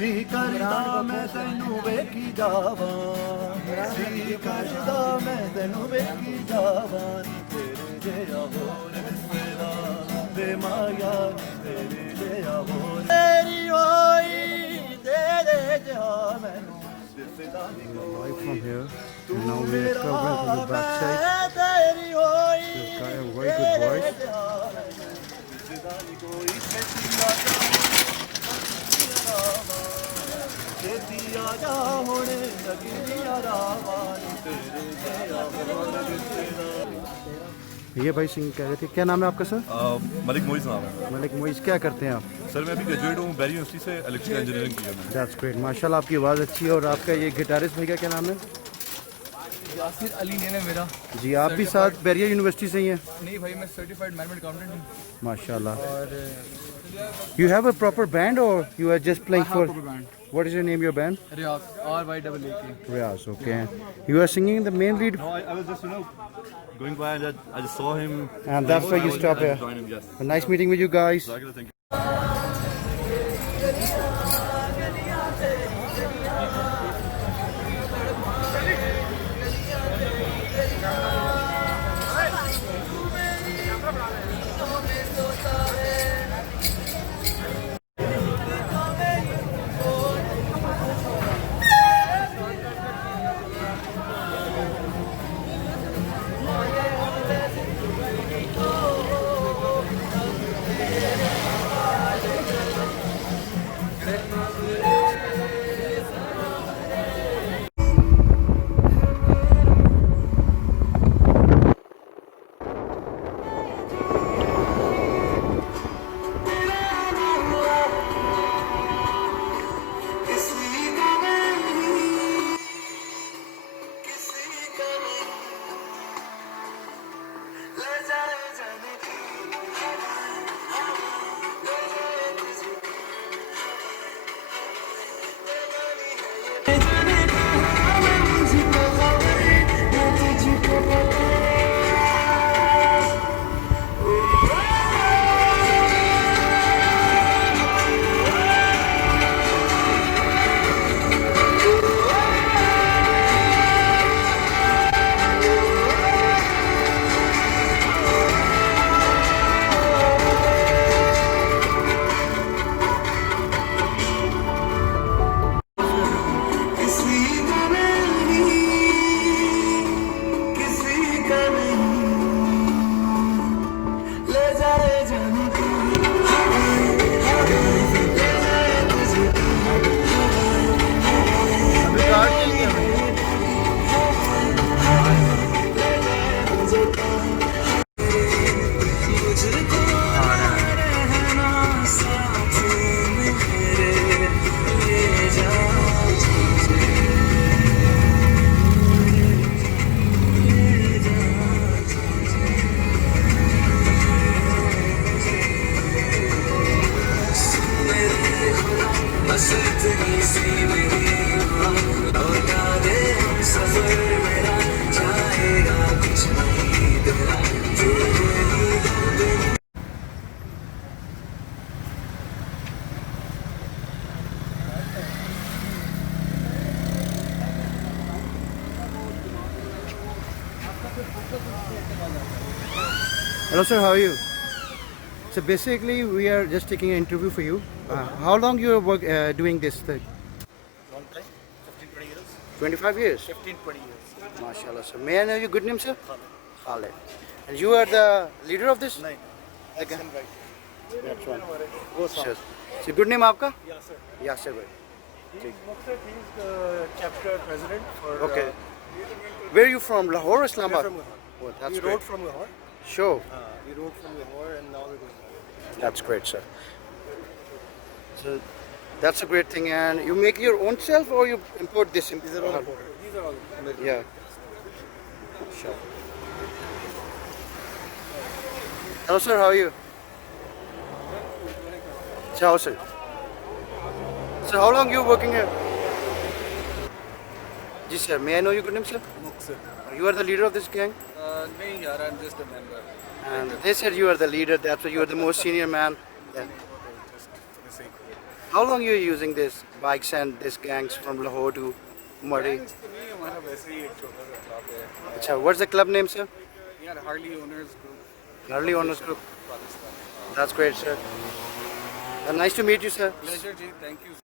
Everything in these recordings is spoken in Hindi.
जी करदा मैं तैनू वेखी जावां जी करदा मैं तैनू वेखी जावां तेरे जेहा होर दिसदा वे माया तेरे जेहा होर तेरी होई तेरे जेहा मैनू दिसदा नी Live from here, and now we are covering from the back side. तेरी होई This guy has a very good voice. दिसदा नी कोई छेतिया जा होने लगिया रावां तेरे जेहा होर दिसदा ये भाई सिंह कह रहे थे, क्या नाम है आपका सर? मलिक मोइज नाम है। मलिक मोइज, क्या करते हैं आप? सर मैं अभी ग्रेजुएट हूँ बैरी यूनिवर्सिटी से, इलेक्ट्रिकल इंजीनियरिंग की है मैंने। दैट्स ग्रेट, माशाल्लाह आपकी आवाज़ अच्छी है। और आपका ये गिटारिस्ट भाई का क्या नाम है? यासिर अली नेम है मेरा। जी, आप भी साथ बैरिया यूनिवर्सिटी से ही हैं? नहीं भाई, मैं सर्टिफाइड मैनेजमेंट अकाउंटेंट हूँ। माशाल्लाह। और You have a proper band or you are just playing for? Band What is your name, your band? Riaz RYAAK। Riaz, okay. You are singing the main lead? No, I was just going by and I just saw him. And that's why you stop here. Join him, yes. Nice meeting with you guys. Zakir, thank you. Hello sir, how are you? So basically we are just taking an interview for you. How long you are doing this thing? Long time, 15-20 years. 25 years? 15-20 years. MashaAllah sir. May I know your good name sir? Khaled. And you are the leader of this? Nine. Okay. Right. That's one. Go Sure. So good name आपका? Yasir. Yasir bhai. He's the chapter president for. Okay. Where are you from? Lahore or Islamabad? From Lahore. Oh, that's We great. rode from Lahore. Sure. We rode from Lahore and now we're going home. That's great, sir. So that's a great thing. And you make your own self or you import this? These are all imported. These are all American. Yeah. Sure. Hello, sir. How are you? Ciao, sir. So how long you working here? Yes, sir. May I know your good name, sir? Muqsid. You are the leader of this gang? नहीं यार, I'm just a member. And they said you are the leader. That's why you are the most senior man. Yeah. Just for the sake of it. How long you using this bikes and this gangs from Lahore to Murray? नहीं हमारा वैसे ही एक छोटा सा क्लब है Acha, what's the club name, sir? यार Harley owners group Early Owners Group. Pakistan That's great, sir. Nice to meet you, sir. Pleasure ji thank you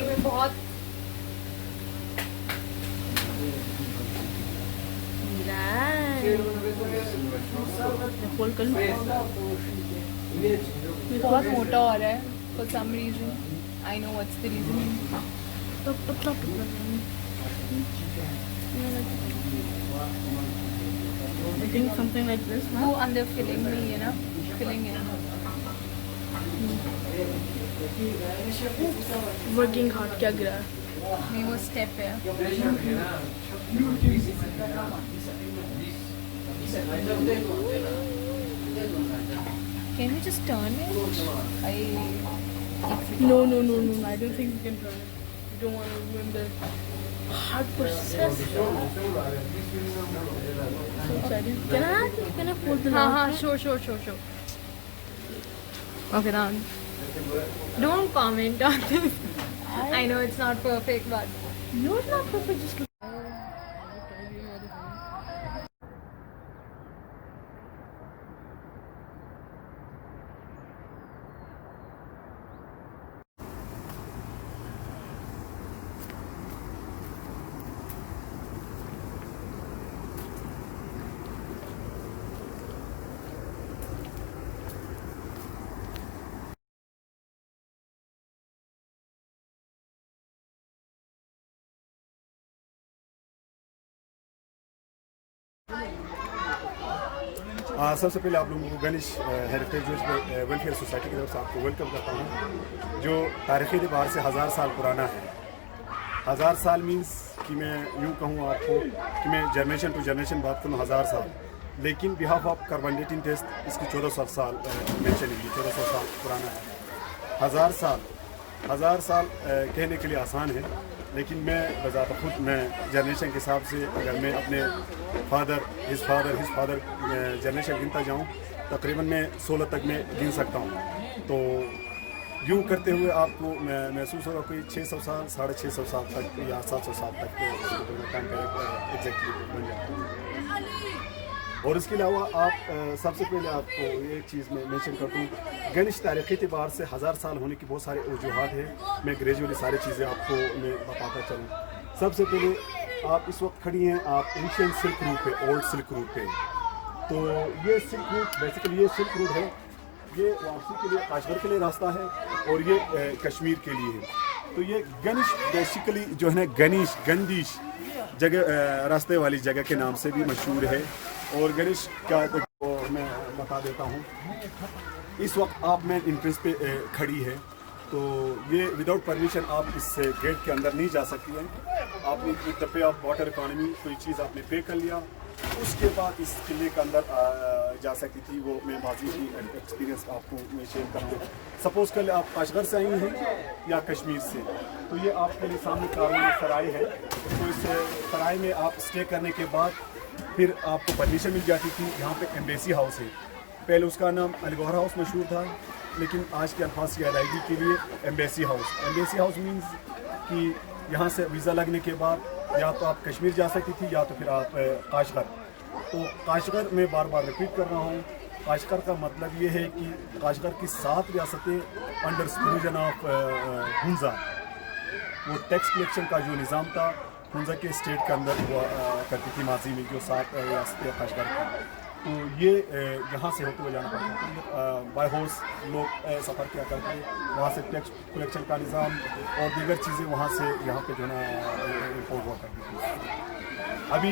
में बहुत बहुत मोटा हो रहा है for some reason. I know what's the reason. I think something like this, वो अंदर filling में ये ना filling है. working hard क्या गिरा है? नहीं वो step है. Can we just turn it? No, I don't think we can turn it. We don't want to ruin the hard process. So excited. Can I put the Sure. Okay, done. Don't comment on this. I know it's not perfect, but No, it's not perfect. Just सबसे पहले आप लोगों को गणेश हेरिटेज वेलफेयर सोसाइटी की तरफ से आपको वेलकम करता हूँ, जो तारीख़ी एतबार से 1000 साल पुराना है। 1000 साल मीन्स कि मैं यूँ कहूँ आपको कि मैं जनरेशन टू जनरेशन बात करूँ 1000 साल, लेकिन behalf of carbon dating test इसकी 1400 साल मेंशन हुई, 1400 साल पुराना है। 1000 साल कहने के लिए आसान है, लेकिन मैं बजाता खुद मैं जनरेशन के हिसाब से अगर मैं अपने हिज फादर जनरेशन गिनता जाऊँ, तकरीबन मैं 16 तक मैं गिन सकता हूँ। तो यूँ करते हुए आपको मैं महसूस होगा कोई 600 साल 650 साल तक या 700 साल तक टाइम एग्जैक्टली बन जाता है। और इसके अलावा आप सबसे पहले आपको एक चीज़ मैं मेंशन कर दूँ, गणेश तारीख़ी एतबार से 1000 साल होने की बहुत सारे वजूहात हैं। मैं ग्रेजुअली सारी चीज़ें आपको मैं बताता चलूँ। सबसे पहले आप इस वक्त खड़ी हैं आप एंशिएंट सिल्क रूट पे, ओल्ड सिल्क रूट पे। तो ये सिल्क रूट बेसिकली ये सिल्क रूट है, ये वापसी के लिए काश्मीर के लिए रास्ता है और ये कश्मीर के लिए है। तो ये गणेश बेसिकली जो है ना गंदीश जगह रास्ते वाली जगह के नाम से भी मशहूर है। और गणेश का तो मैं बता देता हूँ, इस वक्त आप मेन एंट्रेंस पे खड़ी है, तो ये विदाउट परमिशन आप इस गेट के अंदर नहीं जा सकती हैं। आपने एक दफ़े आप वाटर इकॉनमी कोई चीज़ आपने पे कर लिया, उसके बाद इस किले के अंदर जा सकती थी। वो मैं माजी की एक्सपीरियंस आपको मैं शेयर कर रहा हूँ। सपोज़ कर ले आप काशगर से आई हैं या कश्मीर से, तो ये आपके लिए सामने कारवान सराय है। तो इस सराय में आप स्टे करने के बाद फिर आपको परमिशन मिल जाती थी। यहाँ पे एम्बेसी हाउस है, पहले उसका नाम अलगोहर हाउस मशहूर था, लेकिन आज के अल्फाज की अदायगी के लिए एम्बेसी हाउस मीन्स कि यहाँ से वीज़ा लगने के बाद या तो आप कश्मीर जा सकती थी या तो फिर आप काशगर। तो काशगर मैं बार बार रिपीट कर रहा हूँ, काशगर का मतलब ये है कि काशगर की 7 रियासतें अंडर सुपरविजन ऑफ हुंजा, वो टैक्स कलेक्शन का जो निज़ाम था हुंजा के स्टेट के अंदर हुआ करती थी माजी में, जो 7 रियासतें काशगर की। तो ये यहाँ से होते हुए जाना पड़ता है। बाय हॉर्स लोग सफ़र किया करते हैं, वहाँ से टैक्स कलेक्शन का निज़ाम और दीगर चीज़ें वहाँ से यहाँ पे जो है ना इम्पोर्ट हुआ करती थी। अभी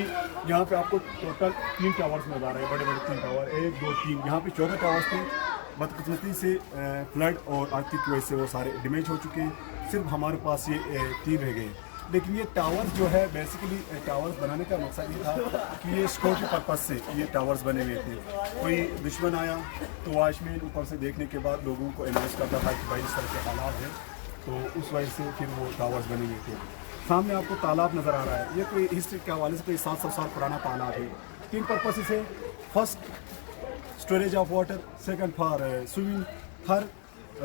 यहाँ पे आपको टोटल 3 टावर्स नज़र आ रहे हैं, बड़े बड़े 3 टावर, 1 2 3। यहाँ पे 14 टावर्स थे, बदकिस्मती से फ्लड और आर्थिक की वजह से वो सारे डैमेज हो चुके हैं। सिर्फ हमारे पास ये 3 रह गए। लेकिन ये टावर्स जो है बेसिकली टावर्स बनाने का मकसद ये था कि ये सिक्योरिटी पर्पज़ से ये टावर्स बने हुए थे। कोई दुश्मन आया तो वॉचमैन ऊपर से देखने के बाद लोगों को अनाउंस करता था कि भाई इस तरह के हालात हैं, तो उस वजह से फिर वो टावर्स बने हुए थे। सामने आपको तालाब नज़र आ रहा है, ये कोई हिस्ट्री के हवाले से कोई 700 साल पुराना तालाब है। 3 पर्पज़ से, first storage of water, second for swimming, third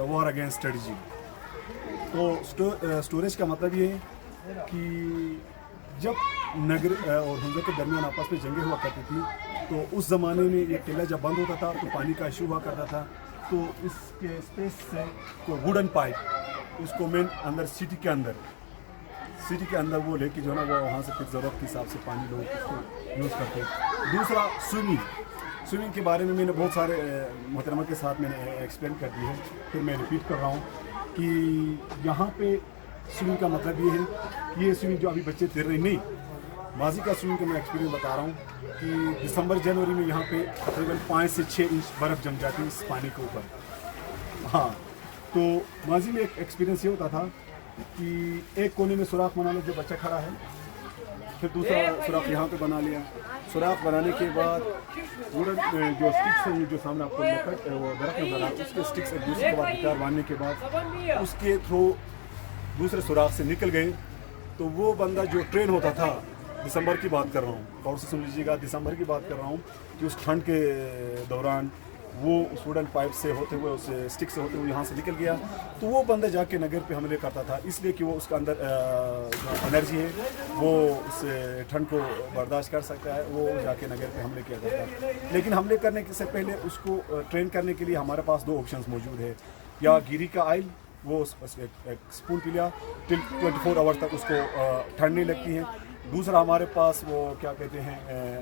war against strategy. तो स्टोरेज का मतलब ये है कि जब नगर और हुंजा के दरमियान आपस में जंगें हुआ करती थी, तो उस ज़माने में ये किला जब बंद होता था तो पानी का इशू हुआ करता था। तो इसके स्पेस से कोई वुडन पाइप उसको मेन अंदर सिटी के अंदर वो लेके जो है ना वो वहाँ से फिर ज़रूरत के हिसाब से पानी लोग उसको यूज़ करते। दूसरा स्विमिंग के बारे में मैंने बहुत सारे मोहतरमा के साथ मैंने एक्सप्लेन कर दी है, फिर मैं रिपीट कर रहा हूँ कि यहाँ पे स्विमिंग का मतलब ये है कि ये स्विमिंग जो अभी बच्चे तैर रहे नहीं, माजी का स्विमिंग का मैं एक्सपीरियंस बता रहा हूँ कि दिसंबर जनवरी में यहाँ पे तकरीबन 5 से 6 इंच बर्फ़ जम जाती है इस पानी के ऊपर। हाँ, तो माजी में एक एक्सपीरियंस ये होता था कि एक कोने में सुराख बना लो जो बच्चा खड़ा है, फिर दूसरा सुराख यहाँ पे बना लिया। सुराख बनाने के बाद वुडन जो स्टिक्स हैं जो सामने आपको वो दरख्त नजर आ, उसके स्टिक्स एक दूसरे के बाद गिटार बांधने के बाद उसके थ्रू दूसरे सुराख से निकल गए तो वो बंदा जो ट्रेन होता था, दिसंबर की बात कर रहा हूँ, और से सुन लीजिएगा, दिसंबर की बात कर रहा हूँ कि उस ठंड के दौरान वो उस वुडन पाइप से होते हुए, उस स्टिक से होते हुए यहाँ से निकल गया, तो वो बंदा जाके नगर पे हमले करता था, इसलिए कि वो उसका अंदर एनर्जी है, वो उस ठंड को बर्दाश्त कर सकता है, वो जाके नगर पे हमले किया करता है। लेकिन हमले करने से पहले उसको ट्रेन करने के लिए हमारे पास 2 ऑप्शंस मौजूद है, या गिरी का आयल, वो एक स्पून पी लिया, टिल 24 आवर्स तक उसको ठंड नहीं लगती है। दूसरा हमारे पास वो क्या कहते हैं,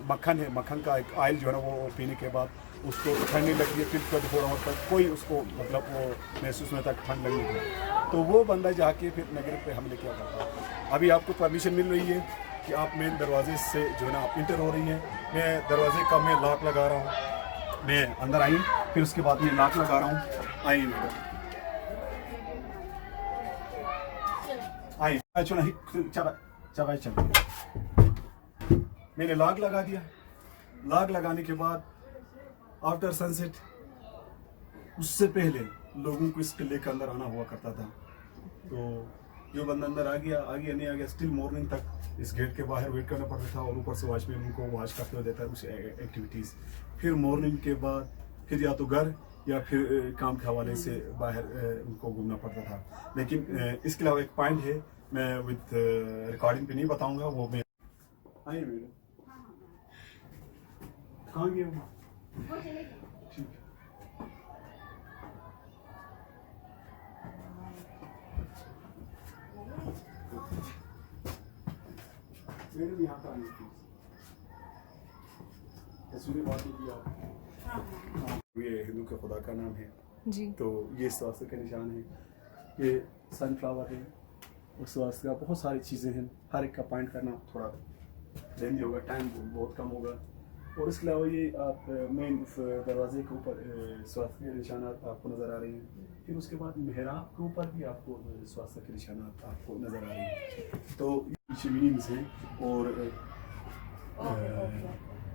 मक्खन है, मक्खन का एक आयल जो है ना, वो पीने के बाद उसको ठंड नहीं लगती है, टिल 24 आवर्स तक कोई उसको मतलब वो महसूस नहीं तक ठंड लगने की। तो वो बंदा जाके फिर नगर पे हमले किया करता है। अभी आपको परमिशन मिल रही है कि आप मेन दरवाजे से जो है ना आप इंटर हो रही हैं। मैं दरवाजे का मैं लॉक लगा रहा हूँ, मैं अंदर आई, फिर उसके बाद मैं लॉक लगा रहा हूँ, आई मैडम आई चल मैंने लॉक लगा दिया। लॉक लगाने के बाद आफ्टर सनसेट, उससे पहले लोगों को इस किले के अंदर आना हुआ करता था। तो जो बंदा अंदर आ गया नहीं आ गया, स्टिल मॉर्निंग तक इस गेट के बाहर वेट करना पड़ता था, और ऊपर से वॉचमैन उनको वॉच करते हुए देता है उस एक्टिविटीज़। फिर मॉर्निंग के बाद फिर या तो घर या फिर काम के हवाले से बाहर उनको घूमना पड़ता था। लेकिन इसके अलावा एक पॉइंट है, मैं विद रिकॉर्डिंग पे नहीं बताऊंगा, वो मैं आइए मैडम कहाँ गए वो? ठीक मैडम यहाँ पर आइए प्लीज। तस्वीरें बात की आप, ये हिंदू के खुदा का नाम है जी। तो ये स्वास्थ्य के निशान है, ये सनफ्लावर है, उस स्वास्थ्य का बहुत सारी चीज़ें हैं। हर एक का पॉइंट करना थोड़ा लेंदी होगा, टाइम बहुत कम होगा। और इसके अलावा ये आप मेन दरवाजे के ऊपर स्वास्थ्य के निशानात आपको नज़र आ रही हैं। फिर उसके बाद मेहराब के ऊपर भी आपको स्वास्थ्य के निशानात आपको नज़र आ रही हैं। तो पीछे मीनिंग्स हैं, और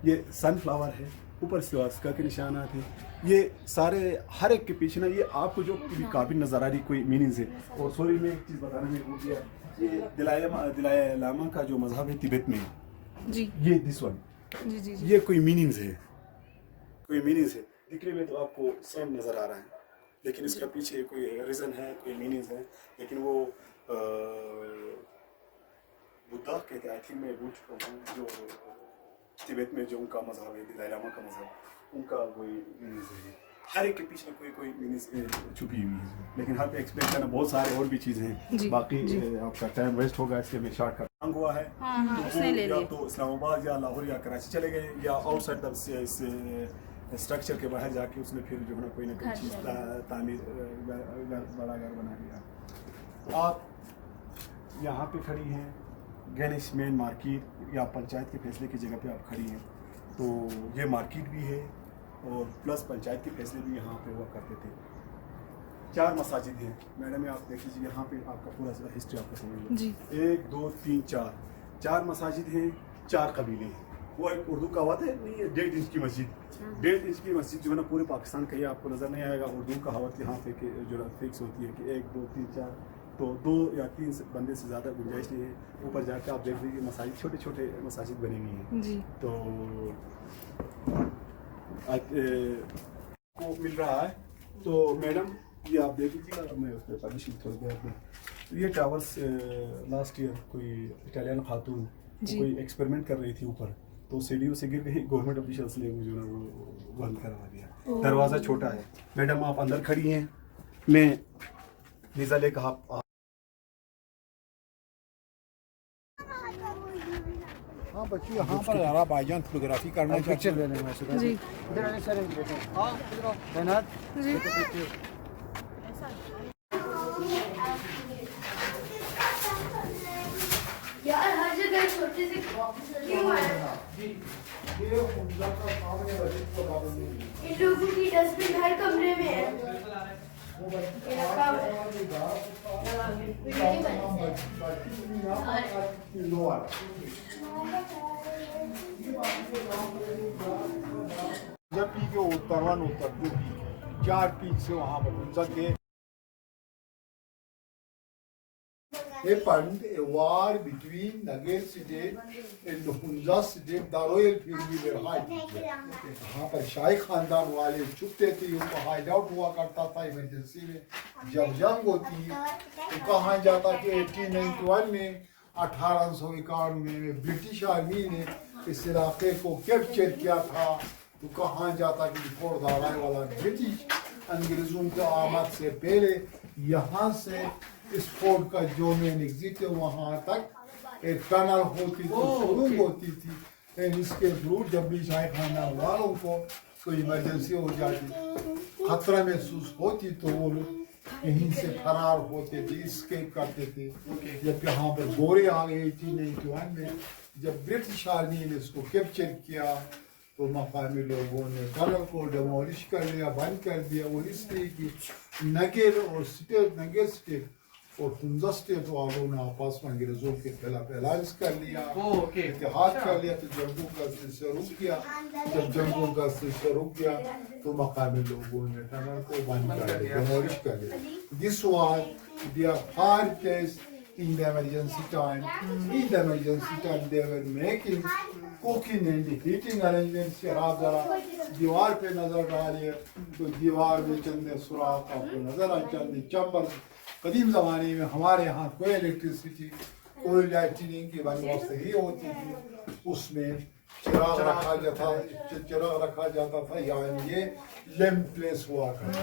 ये सनफ्लावर है, ऊपर स्वास्थ्य के निशानात हैं। ये सारे हर एक के पीछे ना, ये आपको जो काबिल नज़र आ रही कोई मीनिंग्स है। और सॉरी मैं एक चीज़ बताना मैं भूल गया, ये दलाई लामा का जो मजहब है तिब्बत में जी, ये दिस वन जी जी जी। ये कोई मीनिंग्स है, कोई मीनिंग्स है। दिखने में तो आपको सेम नज़र आ रहा है, लेकिन इसका पीछे कोई रीज़न है, कोई मीनिंग्स है। लेकिन वो बुद्धा कहते हैं, आई थिंक मैं भूल चुका हूँ, जो तिब्बत में जो उनका मजहब है, दलाई लामा का मजहब, उनका कोई मीनिंग्स है। हर एक के पीछे कोई मीनिंग्स छुपी हुई है। लेकिन हर पे एक्सप्लेन करना बहुत सारे और भी चीज़ें हैं, बाकी आपका टाइम वेस्ट होगा, इसलिए मैं शॉर्ट कर हुआ है। तो उसने ले या लिया। तो इस्लामाबाद या लाहौर या कराची चले गए, या आउटसाइड इस स्ट्रक्चर के बाहर जाके उसने फिर जो है ना कोई चीज़ तामीर बड़ा घर बना लिया। आप यहाँ पे खड़ी हैं गणेश मेन मार्केट, या पंचायत के फैसले की जगह पे आप खड़ी हैं। तो ये मार्केट भी है, और प्लस पंचायत के फैसले भी यहाँ पे हुआ करते थे। 4 मसाजिद हैं मैडम, आप देख लीजिए यहाँ पे, आपका पूरा हिस्ट्री आपको समझ जी। 1 2 3 4 मसाजिद हैं, 4 कबीले हैं। वो एक उर्दू कहावत है नहीं, 1.5 इंच की मस्जिद, 1.5 इंच की मस्जिद जो है ना पूरे पाकिस्तान कहीं आपको नज़र नहीं आएगा। उर्दू कहावत यहाँ पे जो है फिक्स होती है कि 1 2 3 4, तो 2 या 3 बंदे से ज़्यादा गुंजाइश नहीं है। ऊपर जाकर आप देख लीजिए मसाजिद, छोटे छोटे मसाजिद बनी हुई हैं। जी। तो को मिल रहा है। तो मैडम ये आप देख लीजिएगा, मैं उस पर परमिशन थोड़ी देर में। तो ये टावर्स लास्ट ईयर कोई इटालियन खातून कोई एक्सपेरिमेंट कर रही थी ऊपर, तो सीढ़ियों से गिर गई। गवर्नमेंट ऑफिशियल्स ने जो है वो बंद करवा दिया। दरवाज़ा छोटा है। मैडम आप अंदर खड़ी हैं, मैं वीज़ा ले कहा हाँ बच्चों यहाँ पर आ रहा भाईजान फोटोग्राफी करना पिक्चर ले लेंगे जी इधर आने सर, हाँ तैनात जी। यार हर जगह छोटे से क्यों है? इन लोगों की डस्टबिन हर कमरे में है। ये रखा हुआ है। जब पी के उतरवन उतरते थी 4 पीक से वहाँ पर उनका के happened a war between Nagair state and Hunza state, the royal family were hiding there. यहाँ पर शाही खानदान वाले छुपते थे, उनको हाइड आउट हुआ करता था इमरजेंसी में। जब जंग होती तो कहा जाता कि 1891 में 1891 में ब्रिटिश आर्मी ने इस इलाके को कैप्चर किया था। तो कहा जाता कि before the arrival of British, अंग्रेजों के आमद से पहले यहाँ से इस फोर्ट का जो मेन एग्जिट है वहाँ तक एक टनल होती थी, सुरंग होती थी। इसके थ्रू जब भी शाही खानदान वालों को कोई इमरजेंसी हो जाती, खतरा महसूस होती, तो वो लोग यहीं से फरार होते थे, एस्केप करते थे। जब यहाँ पर गोरे आ गए 1891 में, जब ब्रिटिश आर्मी ने इसको कैप्चर किया तो मकामी लोगों ने टनल को डिमोलिश कर लिया, बंद कर दिया। और इसलिए कि नगेर और स्टेट, नगेर स्टेट और हुंजा स्टेट वालों ने आपस में अंग्रेजों के खिलाफ अलायंस कर लिया, इत्तेहाद कर लिया। तो जंगों का सिलसिला रुक गया। जब जंगों का सिलसिला रुक गया तो मकामी लोगों ने टनल को बंद कर दिया, डिमोलिश कर दिया। This was their hardest in the emergency time. In the emergency time they were making cooking and heating arrangements। आप जरा दीवार पे नजर डालिए तो दीवार में चंद सुराख आपको नजर आ, चंद चंबर। कदीम ज़माने में हमारे यहाँ कोई इलेक्ट्रिसिटी, कोई लाइटिंग की बंदोबस्त ही होती थी। उसमें चिराग रखा जाता था, यानी ये लैम्प प्लेस हुआ करता।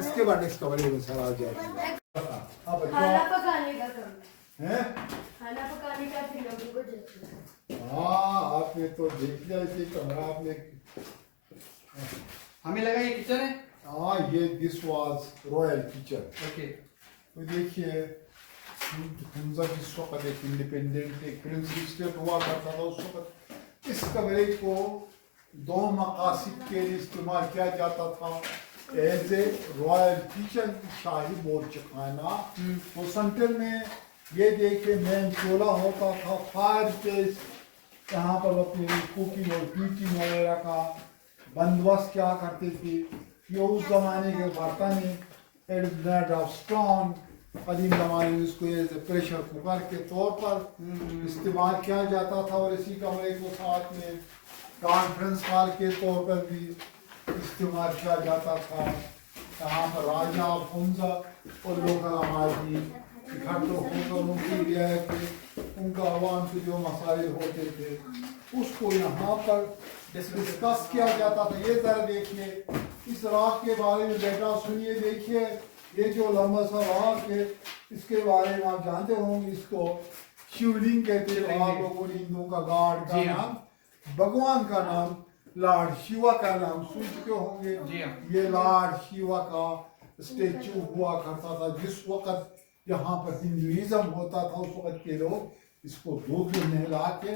इसके बाद नेक्स्ट कमरे में सर आ जाएगी। खाना पकाने का काम हैं? खाना पकाने का फिर लोगों को जैसे हाँ, आपने तो देख लिया कि कमरा आपने। हमें लगा ये किचन है। हाँ, ये this was royal kitchen. Okay, तो देखिए हुंजा इस वक्त एक इंडिपेंडेंट एक प्रिंसिपल स्टेट हुआ करता था उस वक्त। इस कमरे को दो मकासद के लिए इस्तेमाल किया जाता था। एज ए रॉयल किचन, शाही बोर्च खाना। तो सेंटर में ये देखिए मेन चूल्हा होता था, फायर प्लेस। यहाँ पर अपनी कुकिंग और हीटिंग वगैरह का बंदोबस्त क्या करते थे। ये उस जमाने के बर्तन है, मेड ऑफ स्टोन। कदीम जमाने में इसको प्रेशर कुकर के तौर पर इस्तेमाल किया जाता था। और इसी कमरे को साथ में कॉन्फ्रेंस हॉल के तौर पर भी इस्तेमाल किया जाता था। यहाँ पर राजा हुंजा और लोकल आबादी इकट्ठे होकर उनकी रियायत में उनका आवाम के जो मसाइल होते थे उसको यहाँ पर डिस्कस किया जाता था। ये जरा देखिए, इस राख के बारे में बेटा सुनिए। देखिए ये जो लंबा सा राख है, इसके बारे में आप जानते होंगे, इसको शिवलिंग कहते हैं। आप लोगों ने हिंदुओं का गॉड का नाम, भगवान का नाम, लॉर्ड शिवा का नाम सुन चुके होंगे। ये लॉर्ड शिवा का स्टेचू हुआ करता था। जिस वक्त यहाँ पर हिंदुइज्म होता था उस वक्त के लोग इसको दूध में नहला के,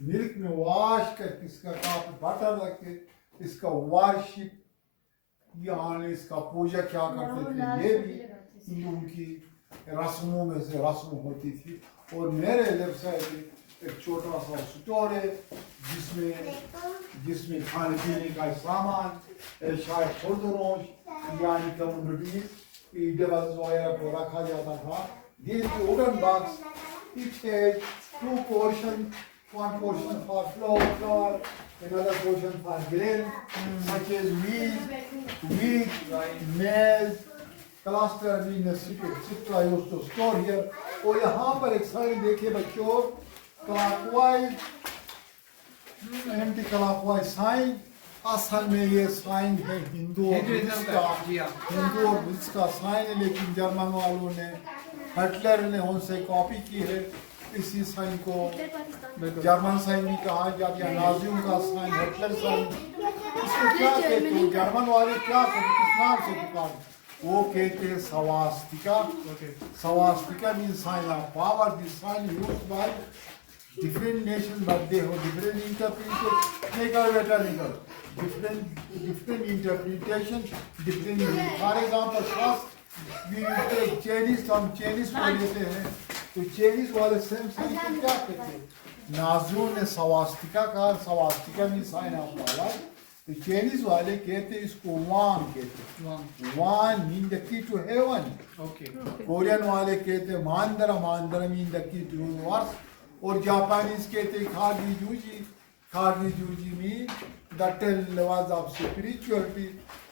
मिल्क में वॉश करके, इसका काफी बटर रख के इसका वार्शिप, यहाँ इसका पूजा क्या करते थे। ये भी हिंदुओं की रस्मों में से रस्म होती थी। और मेरे लेफ्ट साइड एक छोटा सा स्टोर है जिसमें खाने पीने का सामान, शायद खुर्दनोश यानी कम्युनिटी टेबल्स वगैरह को रखा जाता था। This wooden box, it has two portions, one portion for flour, another portion for grain, such as wheat, maize, cluster in a citra used to store here. और यहाँ पर एक साइन देखिए बच्चों, clockwise, एंटी क्लॉकवाइज साइन। असल में ये साइन है हिंदू और ब्रिटिश का साइन है, लेकिन जर्मन वालों ने, हिटलर ने उनसे कॉपी की है। इसी साइन को जर्मन साइन भी कहा जाता है, नाजियों का साइन, हिटलर साइन। इसको क्या कहते हैं जर्मन वाले, क्या कहते, किस नाम से पुकारते? वो कहते हैं सवास्तिका। सवास्तिका means sign of power. This sign used by different nations, but they have different interpretation. Different interpretation, different. For example, first we take Chinese, हम Chinese को लेते हैं, तो Chinese वाले सेम साइन को क्या कहते हैं? नाजियों ने सवास्तिका कहा। सवास्तिका में साइन ऑफ पावर, तो चाइनीज वाले कहते इसको वांग कहते, वान mean the key to heaven. Korean वाले कहते मांदरा, मांदरा mean the key to universe. और जापानीज कहते खागी जूजी, खागी जूजी mean the 10 levels of spirituality.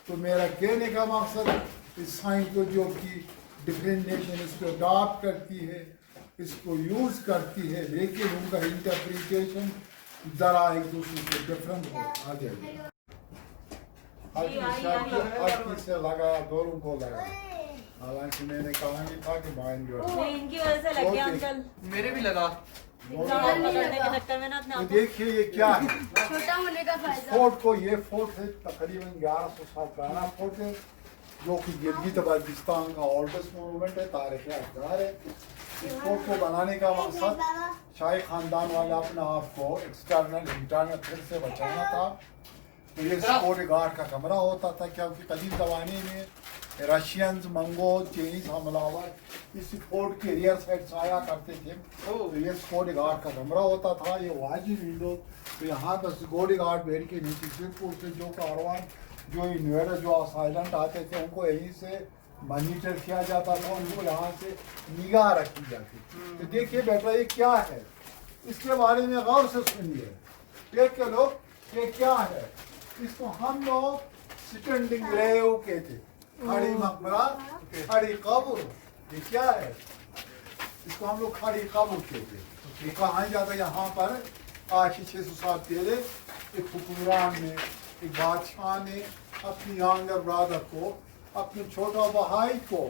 तो मेरा कहने का मकसद इस साइन को जो कि डिफरेंट नेशन इसको अडॉप्ट करती है, इसको यूज़ करती है, लेकिन उनका इंटरप्रिटेशन ज़रा एक दूसरे से डिफरेंट हो। आ जाइए, हर से लगाया, दोनों को लगाया। हालांकि मैंने कहा नहीं था कि माइंड जो इनकी वजह से लग गया अंकल। मेरे भी लगा। पकड़ने के चक्कर में ना अपने तो आप को। देखिए ये क्या है, छोटा होने का फायदा। फोर्ट को, ये फोर्ट है तकरीबन 1100 साल पुराना फोर्ट है, जो कि गिलगित बल्तिस्तान का ओल्डेस्ट मोनूमेंट है, तारीख़ अक़दार है। इस फोर्ट को बनाने का मकसद शाही ख़ानदान वाले अपने आप को एक्सटर्नल इंटरनल थ्रेट से बचाना था। तो ये सिक्योरिटी गार्ड का कमरा होता था, क्योंकि कदीम ज़माने में रशियंस, मंगोल, चाइनीज हमलावर इस फोर्ट के रियर साइड से आया करते थे। तो ये सिक्योरिटी गार्ड का कमरा होता था, ये वाजी विंडो। तो यहाँ पर सिक्योरिटी गार्ड बैठ के नीचे सिरपुर से जो कारवान, जो इन्वेडर, जो साइलेंट आते थे, उनको यहीं से मॉनिटर किया जाता था, उनको यहाँ से निगाह रखी जाती। तो देखिए बेटा ये क्या है, इसके बारे में गौर से सुनिए। देख के लोग, ये क्या है, इसको हम लोग स्टैंडिंग ग्रेव कहते, खड़ी मकबरा, खड़ी कब्र। ये क्या है, इसको हम लोग खड़ी कब्र कहते। ये कहा जाता है, यहाँ पर आज से 600 साल पहले एक हुक्मरान ने, एक बादशाह ने अपनी यंगर ब्रदर को, अपने छोटा भाई को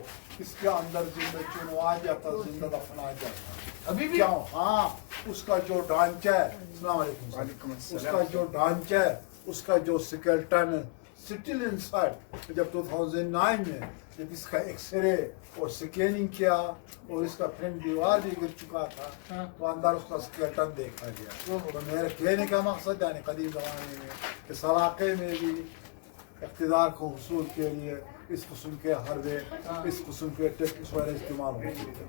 इसके अंदर जिंदा चुनवा जाता, जिंदा दफना जाता। अभी भी? क्या? हाँ, उसका जो ढांचा है, अस्सलाम वालेकुम, उसका जो ढांचा है, उसका जो स्केलेटन स्टिल इनसाइड। जब 2009 में जब इसका एक्सरे और स्कैनिंग किया और इसका फ्रंट दीवार भी गिर चुका था, तो अंदर उसका स्केलेटन देखा गया। तो मेरे कहने का मकसद यानी कदीम ज़माने में इस इलाके में भी इक़्तिदार को हुसूल के लिए इस किस्म के हरबे, इस किस्म के टेक्निक्स वाले इस्तेमाल होते थे।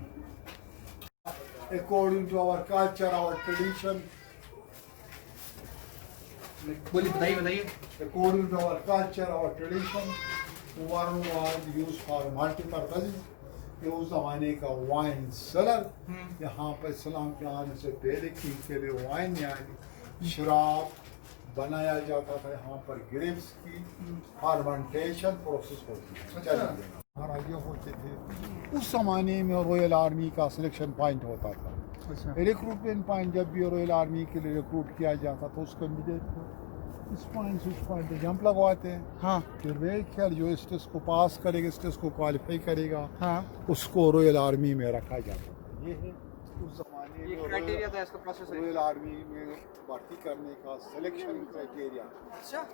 According to our culture, our tradition, बोलिए, बताइए बताइए। according to our culture, our tradition, one was used for multi-purposes. ये उस जमाने का वाइन सेलर, यहाँ पर इस्लाम के आने से पहले के लिए वाइन यानी शराब बनाया जाता था। यहाँ पर ग्रेप्स की फर्मेंटेशन प्रोसेस होती है। महाराजा होते थे उस जमाने में, रॉयल आर्मी का सिलेक्शन पॉइंट होता था। रिक्रूटमेंट पॉइंट, जब भी रॉयल आर्मी के लिए रिक्रूट किया जाता तो उस कैंडिडेट को इस पॉइंट से उस पॉइंट पे जंप लगवाते हैं। हाँ, फिर वे ख्याल जो इस टेस्ट को पास करेगा, इस टेस्ट को क्वालिफाई करेगा, हाँ, उसको रॉयल आर्मी में रखा जाता है। ये है उस जमाने में क्राइटेरिया था इसका प्रोसेस, रॉयल आर्मी में भर्ती करने का सिलेक्शन क्राइटेरिया। अच्छा,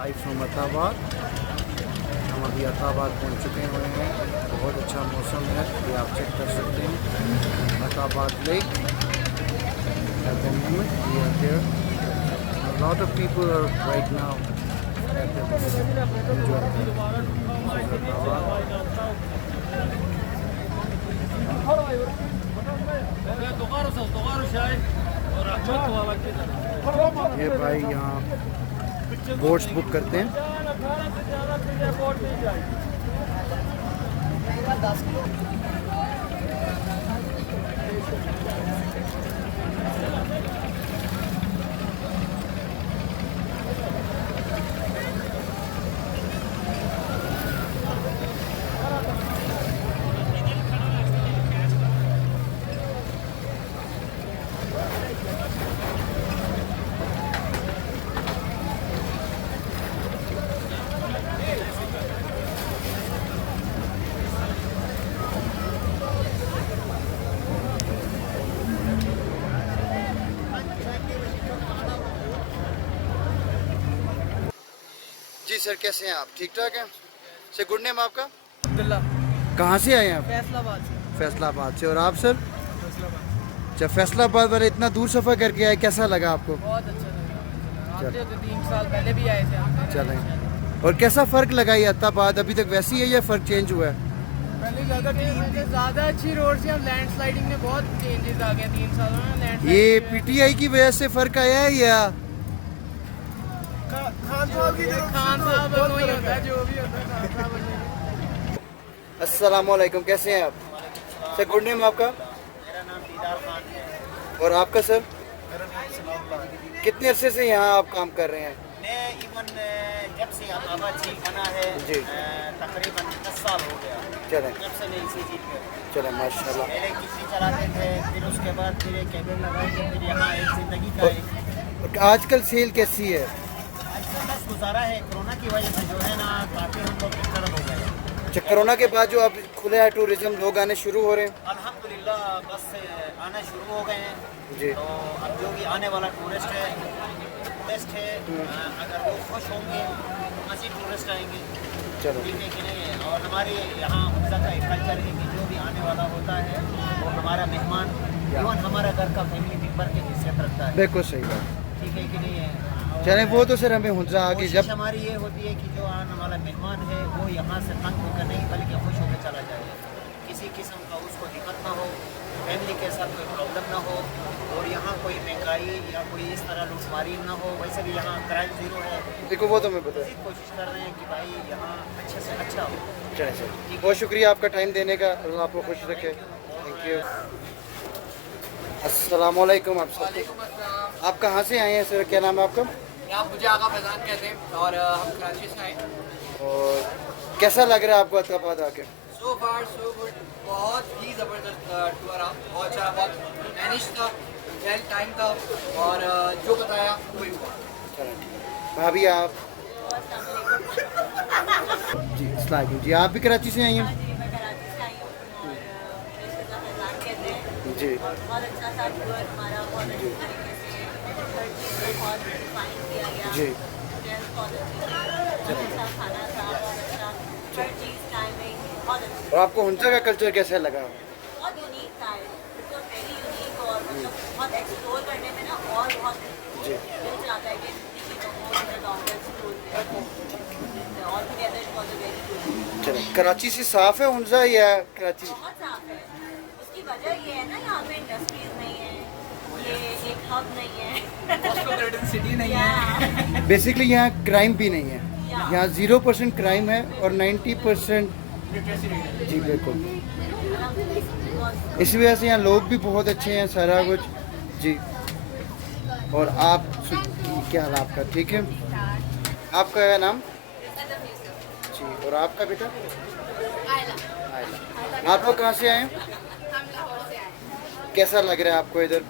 लाइव फ्रॉम अताबाद। हम अभी अताबाद पहुंच चुके हुए हैं। बहुत अच्छा मौसम है, ये आप चेक कर सकते हैं। Attabad lake at the moment we are here. A lot of people are right now at the enjoying ये भाई यहाँ बोट्स बुक करते हैं। जी सर, कैसे हैं आप? ठीक ठाक हैं सर। गुड नेम आपका? अब्दुल्ला। कहाँ से आए हैं आप? फैसलाबाद से। फैसलाबाद से। और आप सर? अच्छा, फैसलाबाद वाले इतना दूर सफ़र करके आए, कैसा लगा आपको? बहुत अच्छा लगा। आते तो 3 साल पहले भी आए थे। चलें। और कैसा फ़र्क लगा ये अताबाद अभी तक वैसी है या फ़र्क चेंज हुआ है? पहले लगा कि ज़्यादा अच्छी रोड से अब लैंडस्लाइडिंग में बहुत चेंजेस आ गए 3 सालों में। ये पीटीआई की वजह से फ़र्क आया है या खान साहब वही होता है, जो भी होता है। अस्सलामुअलैकुम, कैसे हैं आप सर? गुड नेम आपका? मेरा नाम दीदार खान है। और आपका सर? मेरा नाम सलाम। कितने अरसे से यहाँ आप काम कर रहे हैं? मैं इवन जब से अताबाद झील बना है जी तकरीबन 10 साल हो गया। चलें। जब से मैं इसी झील पे चलें, माशाल्लाह। पहले किसी चलाते थे, फिर उसके बाद फिर एक कैबिन लगाई के फिर यहाँ एक ज़िंदगी का एक आजकल सेल कैसी है? आजकल बस गुजारा है। कोरोना की वजह से जो है ना काफ़ी हम लोग एक तरफ हो गए। अच्छा, कोरोना के बाद जो अब खुले है टूरिज्म, लोग आने शुरू हो रहे हैं? अल्हम्दुलिल्लाह बस आना शुरू हो गए हैं जी। तो अब जो भी आने वाला टूरिस्ट है अगर वो खुश होंगे तो मज़ीद टूरिस्ट आएंगे। चलो ठीक है कि नहीं। और हमारे यहाँ हमजा का एक कल्चर है कि जो भी आने वाला होता है वो हमारा मेहमान इवन हमारा घर का फैमिली मेम्बर की हैसियत रखता है। बिल्कुल सही बात। ठीक है कि नहीं है। चलें, वो तो सर हमें हुंजा आगे कोशिश जब हमारी ये होती है कि जो आने वाला मेहमान है वो यहाँ से तंग होकर नहीं बल्कि खुश होकर चला जाए। किसी किस्म का उसको दिक्कत ना हो, फैमिली के साथ कोई प्रॉब्लम ना हो और यहाँ कोई महंगाई या कोई इस तरह लूटमारी ना हो। वैसे भी यहाँ क्राइम ज़ीरो है। देखो वो तो मैं बता। कोशिश कर रहे हैं कि भाई यहाँ अच्छे से अच्छा हो। चलें सर, बहुत शुक्रिया आपका टाइम देने का। अल्लाह आपको खुश रखे। Thank you. अस्सलामुअलैकुम। आप सब आप कहाँ से आए हैं सर? क्या नाम है आपका? यहाँ मुझे आगा फैजान कहते हैं और हम कराची से आए। और कैसा लग रहा है आपको अताबाद आके? सो फार सो गुड। बहुत ही ज़बरदस्त टूर रहा। बहुत अच्छा, बहुत मैनेज था, वेल टाइम था और जो बताया वही हुआ। चलें। भाभी आप? जी अस्सलाम वालेकुम। जी आप भी कराची से आई हैं? जी बहुत अच्छा था टूर हमारा। बहुत अच्छी तरीके से हर चीज़ को बहुत डिफाइन किया गया। जी बहुत अच्छा खाना था, बहुत अच्छा हर चीज़ टाइमिंग बहुत अच्छा। और आपको हुंजा का कल्चर कैसा लगा? बहुत यूनिक था, तो वेरी यूनिक और मतलब बहुत एक्सप्लोर करने में ना और बहुत जी दिल चाहता है कि और together it was a very good. चलें। कराची से साफ़ है हुंजा या कराची? बहुत साफ है। उसकी वजह ये है ना यहाँ पे इंडस्ट्रीज नहीं है, ये एक हब नहीं है, सिटी नहीं है। बेसिकली यहाँ क्राइम भी नहीं है। यहाँ 0% क्राइम है और 90% जी बिल्कुल। इस वजह से यहाँ लोग भी बहुत अच्छे हैं, सारा कुछ जी। और आप क्या हाल आपका? ठीक है। आपका क्या नाम? जी। और आपका बेटा? आयला। आप लोग कहाँ से आए हैं? कैसा लग रहा है आपको इधर?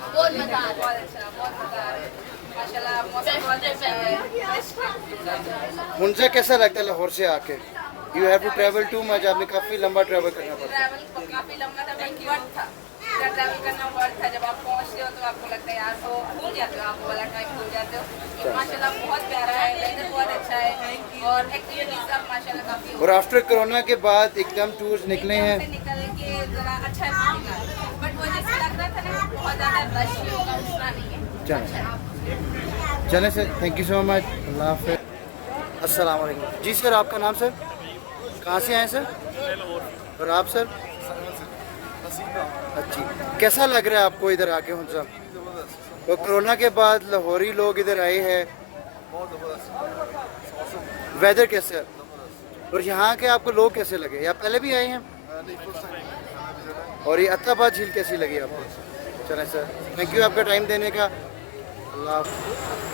बहुत मजा आ रहा है। बहुत मजा आ रहा है माशाल्लाह। मौसम बहुत अच्छा है। हुंजा कैसा लगता है लाहौर से आके? You have to travel too much. आपने काफ़ी लंबा ट्रैवल करना पड़ा। ट्रैवल काफी लंबा था, बट था इतना ट्रैवल करना वर्थ था। जब आप पहुँचते हो तो आपको लगता है यार वो भूल जाते हो, आपको वाला टाइम भूल जाते हो। माशाल्लाह बहुत प्यारा है, वेदर बहुत अच्छा है और एक्टिविटीज सब माशाल्लाह काफी। और आफ्टर कोरोना के बाद एकदम टूर्स निकले हैं, निकल के जरा अच्छा फीलिंग आ रहा है, बट वो जैसे लग रहा था ना बहुत ज़्यादा रश होगा उतना नहीं है। चलें sir, thank you so much, अल्लाह हाफ़िज़। अस्सलाम वालेकुम जी सर, आपका नाम सर, कहाँ से आए सर? और आप सर? अच्छी, कैसा लग रहा है आपको इधर आके हुंजा? तो कोरोना के बाद लाहौरी लोग इधर आए हैं, वेदर कैसे है और यहाँ के आपको लोग कैसे लगे? या पहले भी आए हैं? और ये अत्ताबाद झील कैसी लगी आपको? चलें सर, थैंक यू आपका टाइम देने का, अल्लाह हाफ़िज़।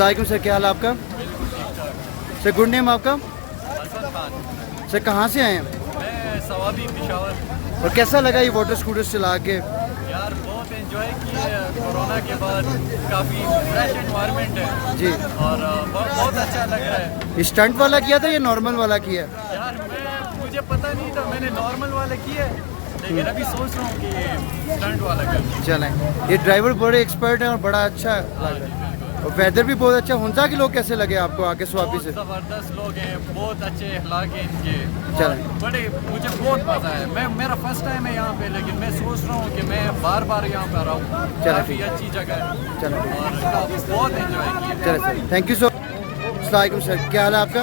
अस्सलामुअलैकुम सर, क्या हाल है आपका? सर गुड नेम आपका? सर कहाँ से आए हैं? मैं सवाबी पेशावर। और कैसा लगा ये वाटर स्कूटर चला के? यार बहुत एंजॉय किए, कोरोना के बाद काफ़ी फ्रेश एनवायरनमेंट है जी, और बहुत अच्छा लग रहा है। स्टंट वाला किया था या नॉर्मल वाला किया? यार मुझे पता नहीं था, मैंने नॉर्मल वाला किया है, लेकिन अभी सोच रहा हूँ कि ये स्टंट वाला कर। चलें, ये ड्राइवर बड़े एक्सपर्ट हैं और बड़ा अच्छा लग रहा है और वेदर भी बहुत अच्छा। हुंजा के लोग कैसे लगे आपको आके स्वाबी से? ज़बरदस्त लोग हैं, बहुत अच्छे अखलाक हैं इनके, चलें, बड़े मुझे बहुत मज़ा है। मेरा फर्स्ट टाइम है यहाँ पे, लेकिन मैं सोच रहा हूँ कि मैं बार बार यहाँ पर आऊँ। काफ़ी अच्छी जगह है, चलें, और बहुत एंजॉय किया। चलें सर, थैंक यू सो। अस्सलामुअलैकुम सर, क्या हाल है आपका?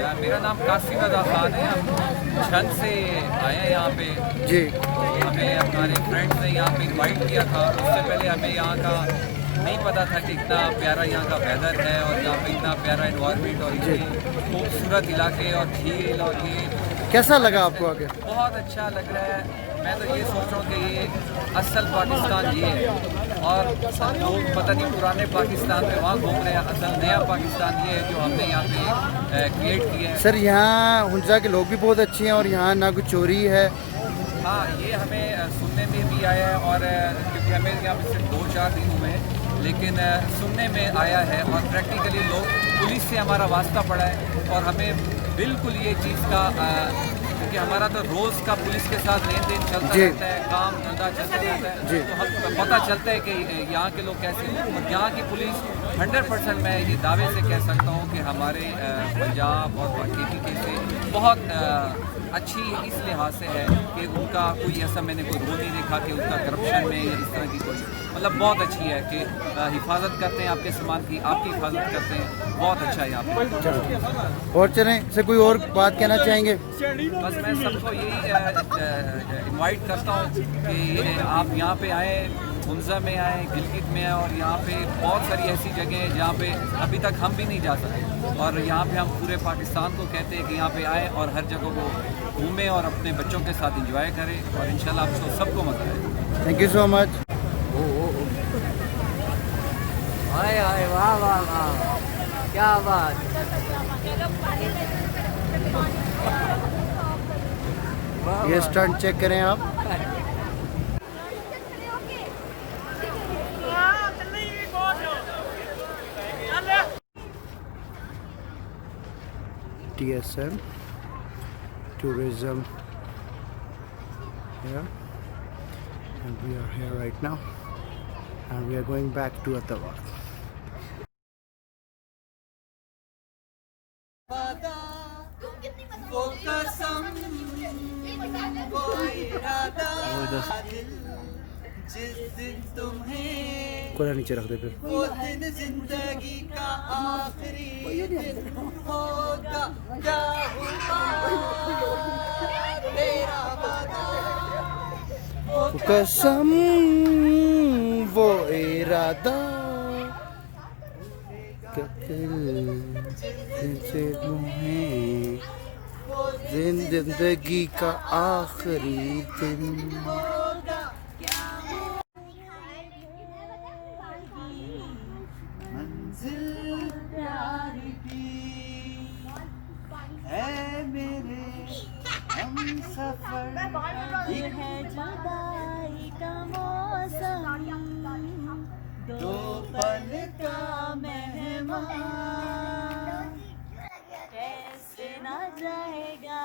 यार मेरा नाम कासिम रज़ा खान है, हम छन से आए हैं यहाँ पे जी। हमें हमारे फ्रेंड्स ने यहाँ पे इनवाइट किया था। उससे पहले हमें यहाँ का नहीं पता था कि इतना प्यारा यहाँ का वेदर है और यहाँ पे इतना प्यारा एनवायरनमेंट और इतनी खूबसूरत इलाके और झील और ये कैसा लगा आपको आके? बहुत अच्छा लग रहा है। मैं तो ये सोच रहा हूँ कि ये असल पाकिस्तान ये है और सब लोग पता नहीं पुराने पाकिस्तान में वहाँ घूम रहे हैं, असल नया पाकिस्तान ये है जो हमने यहाँ पे क्रिएट किया है। सर यहाँ हुंजा के लोग भी बहुत अच्छे हैं और यहाँ ना कोई चोरी है। हाँ, ये हमें सुनने में भी आया है और क्योंकि हमें यहाँ पे सिर्फ 2-4 दिन हुए हैं, लेकिन सुनने में आया है और प्रैक्टिकली लोग पुलिस से हमारा वास्ता पड़ा है और हमें बिल्कुल ये चीज़ का क्योंकि हमारा तो रोज़ का पुलिस के साथ लेन देन चलता रहता है, काम धंधा चलता रहता है, तो हम पता चलता है कि यहाँ के लोग कैसे हैं। और यहाँ की पुलिस 100% मैं ये दावे से कह सकता हूँ कि हमारे पंजाब और KPK से बहुत अच्छी इस लिहाज से है कि उनका कोई ऐसा मैंने कोई रोल नहीं देखा कि उनका करप्शन में या इस तरह की कोई मतलब बहुत अच्छी है कि हिफाजत करते हैं आपके सामान की, आपकी हिफाजत करते हैं, बहुत अच्छा है यहाँ पे। और चलें सर, कोई और बात कहना चाहेंगे? बस मैं सबको यही इनवाइट करता हूँ कि आप यहाँ पे आए, हुंजा में आए, गिलगित में आए और यहाँ पे बहुत सारी ऐसी जगह हैं जहाँ पे अभी तक हम भी नहीं जा सके और यहाँ पे हम पूरे पाकिस्तान को कहते हैं कि यहाँ पे आए और हर जगह को घूमें और अपने बच्चों के साथ एंजॉय करें और इंशाल्लाह आपको सबको मज़ा आए। Thank you so much. हाय हाय, वाह वाह वाह, क्या बात। ये स्टंट चेक करें आप। TSM tourism here and we are here right now. and we are going back to Attawad. Cola नीचे रख दे फिर। वो दिन जिंदगी का आखिरी दिन होगा, क्या हुआ तेरा वादा, कसम वो इरादा से तुम्हें जिंदगी का आखिरी दिन। मंजिल प्यारी की है मेरे हम सफर, ये है जुदाई का मौसम, दो पल का मेहमान, कैसे ना जाएगा।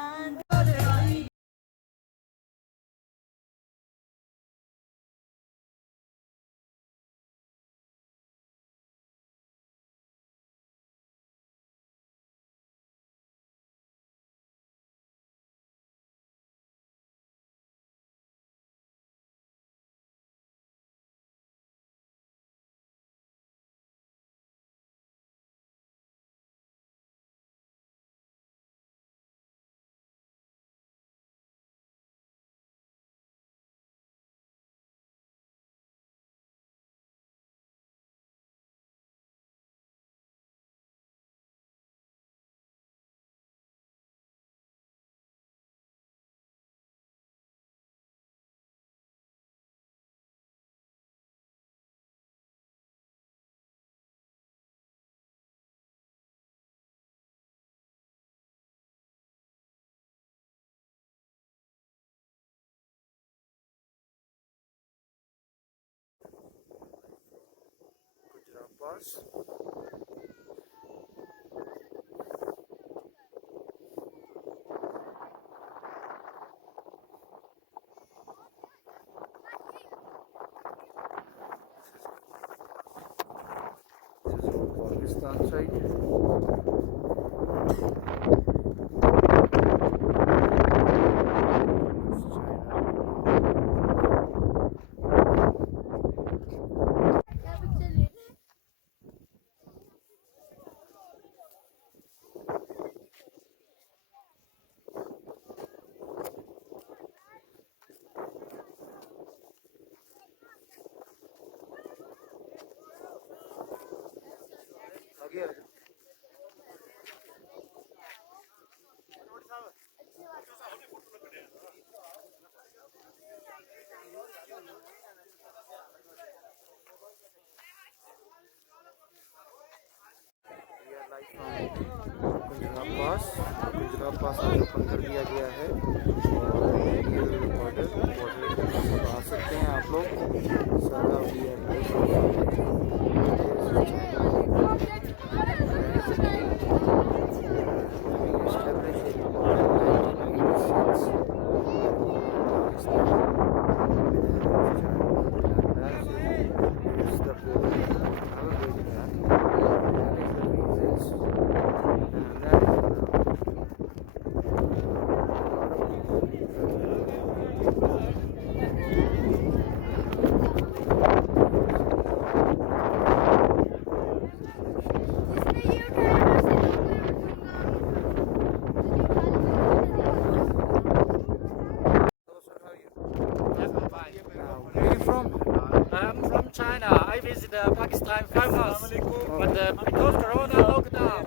Pass. This is on Pakistan side. Gujarat pass open कर दिया गया है और ये बॉर्डर आ सकते हैं आप लोग। सारा China. I visit Pakistan 5 months, but because Corona lockdown,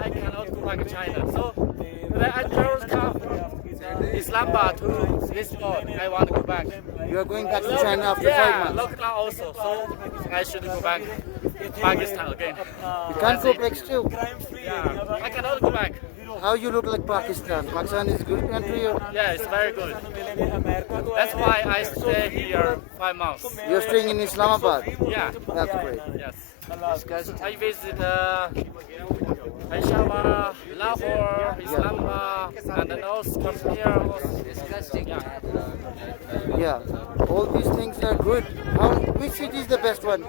I cannot go back to China. So when I just come Islamabad to this spot, I want to go back. You are going back to China after 5 months? Lockdown also, so I should go back to Pakistan again. You can't go back still? Yeah, I cannot go back. How you look like Pakistan? Pakistan is a good country? Or? Yeah, it's very good. That's why I stay here 5 months. You're staying in Islamabad? Yeah. That's great. Yes. Guys, I visit Peshawar, Lahore, Islamabad, and and the nose comes here. Disgusting. Yeah. All these things are good. Which city is the best one?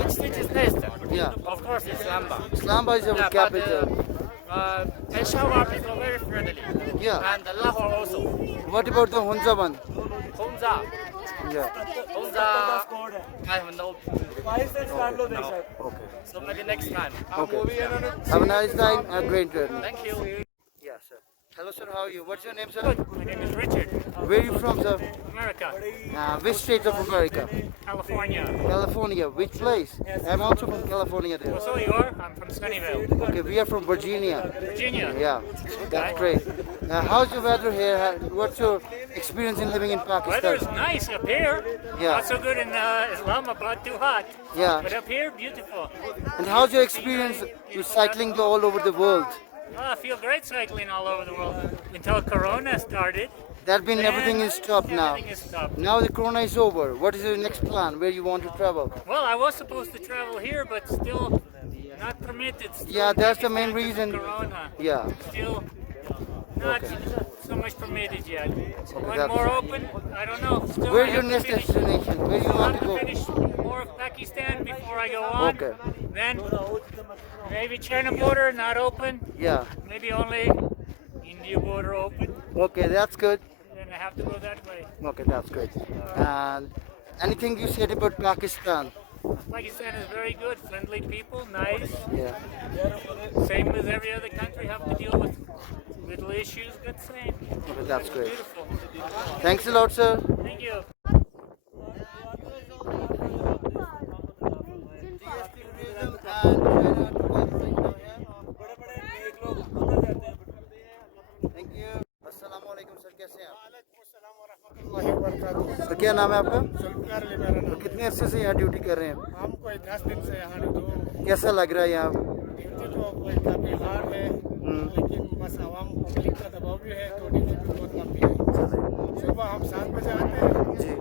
Which city is best? Yeah. Of course, Islamabad. Islamabad is our capital. Peshawar people are very friendly. Yeah. And Lahore also. What about the Hunza one? Hunza. Yeah. Hunza. I have no. Okay. So maybe next time. Okay. Have a nice time. A great journey. Thank you. Yeah, sir. Hello, sir. How are you? What's your name, sir? My name is Richard. Where are you from, sir? America. Which state of America? California. California. Which place? I'm also from California there. Oh, so you are? I'm from Sunnyvale. Okay, we are from Virginia. Virginia? Yeah, that's great. How's your weather here? What's your experience in living in Pakistan? Weather's nice up here. Yeah. Not so good in Islamabad, too hot. Yeah. But up here, beautiful. And how's your experience with cycling all over the world? Oh, I feel great cycling all over the world until Corona started. That means everything is stopped now. Everything is stopped. Now the Corona is over. What is your next plan? Where you want to travel? Well, I was supposed to travel here, but still not permitted. Still Yeah, that's the main reason. Corona. Yeah. Still not so much permitted yet. One that's- more open? I don't know. Still Where's I your have next to finish. destination? Where you Still want have to go? finish more of Pakistan before I go on. Okay. Then maybe China border not open. Yeah. Maybe only India border open. Okay, that's good. Then I have to go that way. Okay, that's good. And anything you said about Pakistan? Pakistan is very good, friendly people, nice. Yeah. Same as every other country, have to deal with little issues, but same. Okay, that's great. Beautiful. Thanks a lot, sir. Thank you. Thank you. अस्सलाम वालेकुम सर, कैसे हैं आप? सर क्या नाम है आपका? तो कितने अरसे से यहाँ ड्यूटी कर रहे हैं? हम कोई 10 दिन से यहाँ तो कैसा लग रहा है यहाँ? ड्यूटी तो कोई काफ़ी हार्ड है, लेकिन बस आवाम पब्लिक का दबाव भी है तो ड्यूटी भी बहुत लंबी है। सुबह हम 7 बजे आते हैं जी,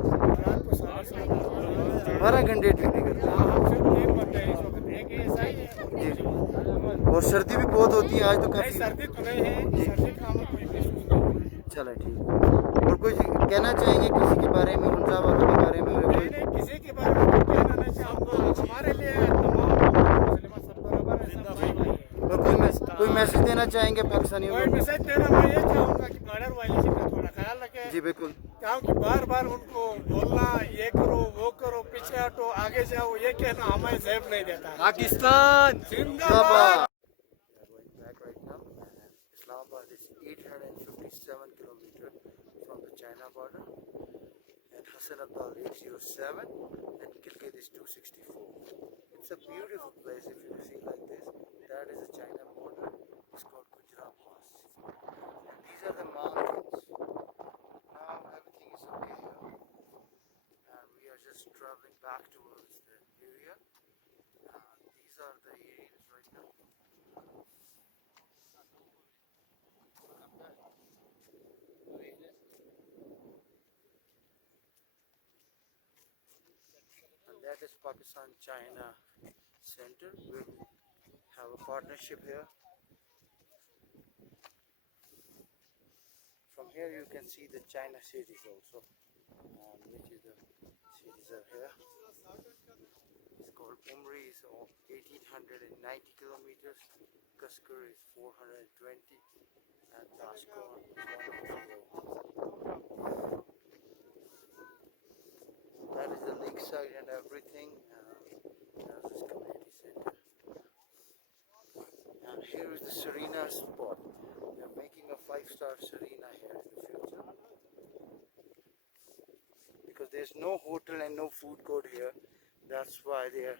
रात को 7:30 बजे 12 घंटे ड्यूटी करते हैं। हम सिर्फ 3 बंदे हैं इस वक्त, एक ही ऐसा ही है। जी। और सर्दी भी बहुत होती है आज तो नहीं, काफी। सर्दी तो नहीं है, सर्दी का हमें कोई महसूस नहीं है। चलो ठीक है। और कुछ कहना चाहेंगे किसी के बारे में, उनका वालों के बारे में? नहीं, किसी के बारे में कुछ कहना नहीं चाहूँगा। हमारे लिए तमाम मुस्लिम सब बराबर है, सब भाई भाई हैं। और कोई मैसेज देना चाहेंगे पाकिस्तानियों कोई को? मैसेज देना मैं ये चाहूँगा कि बॉर्डर वायलेशन का थोड़ा ख्याल रखें। जी बिल्कुल। क्योंकि बार बार उनको बोलना ये करो वो करो पीछे हटो आगे जाओ ये कहना हमें जेब नहीं देता। पाकिस्तान जिंदाबाद। Islamabad is 857 kilometers from the China border, and Hassan Abdal 807, and Gilgit is 264. It's a beautiful place if you see like this. That is a China border. It's called Gujarat Pass. And these are the mountains. Now everything is okay here, and we are just traveling back towards the area. These are the areas right now. And that is Pakistan-China Center. We have a partnership here. From here you can see the China cities also, which is the cities are here. It's called Umri is 1890 kilometers, Kaskar is 420, and Tashkent is 100. That is the lakeside and everything. There's this community center. And here is the Serena spot. We are making a 5-star Serena here in the future. Because there's no hotel and no food court here. That's why they are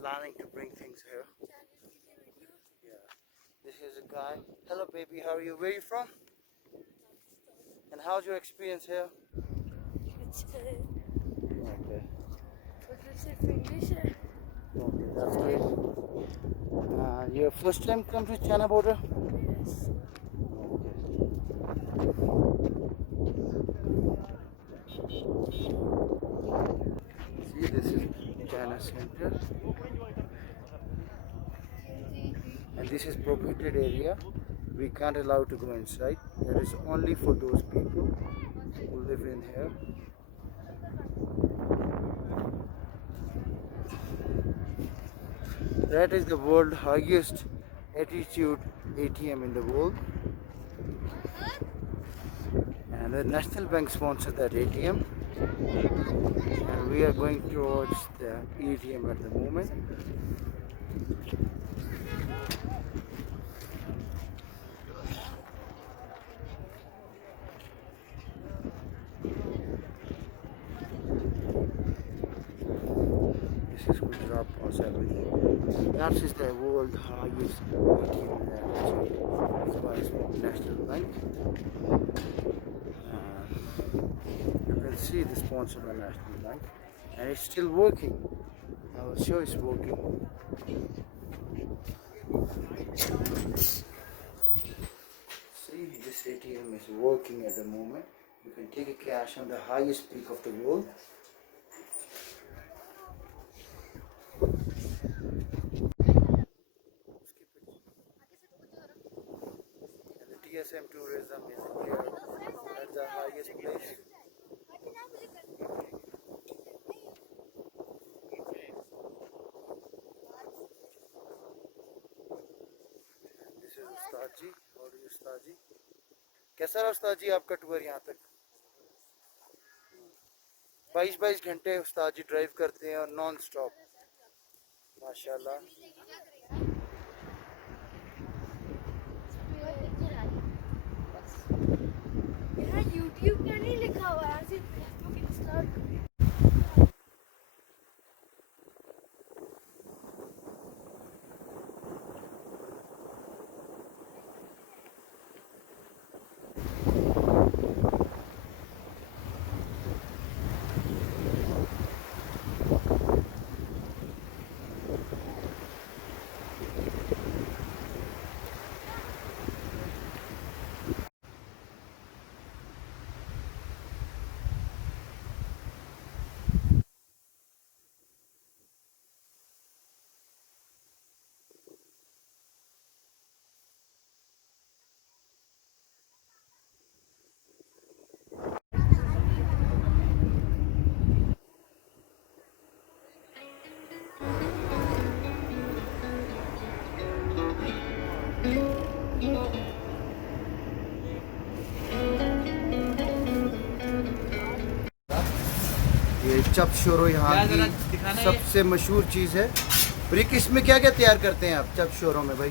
planning to bring things here. Yeah. This is a guy. Hello baby, how are you? Where are you from? And how's your experience here? Okay. Okay, that's great. Your first time come to China border? Yes. See, this is China Center. And this is prohibited area. we can't allow to go inside. That is only for those people who live in here. That is the world highest altitude ATM in the world, and the National Bank sponsored that ATM, and we are going towards the ATM at the moment. This is Gujarat Pass Avenue. That is the world highest ATM by National Bank. You can see the sponsor by National Bank, and it's still working. I will show it's working. See, this ATM is working at the moment. You can take a cash on the highest peak of the world. TSM tourism is here at the highest place. This is Ustad ji. How are you, Ustad ji? कैसा रहा उस्ताद जी आपका टूर यहाँ तक? 22 घंटे उस्ताद जी ड्राइव करते हैं और नॉन स्टॉप, माशाल्लाह। यहाँ YouTube क्या नहीं लिखा हुआ है, सिर्फ Facebook, Insta। ये चप शोरो यहाँ की सबसे मशहूर चीज़ है। ब्रिक, इसमें क्या क्या तैयार करते हैं आप चप शोरो में भाई?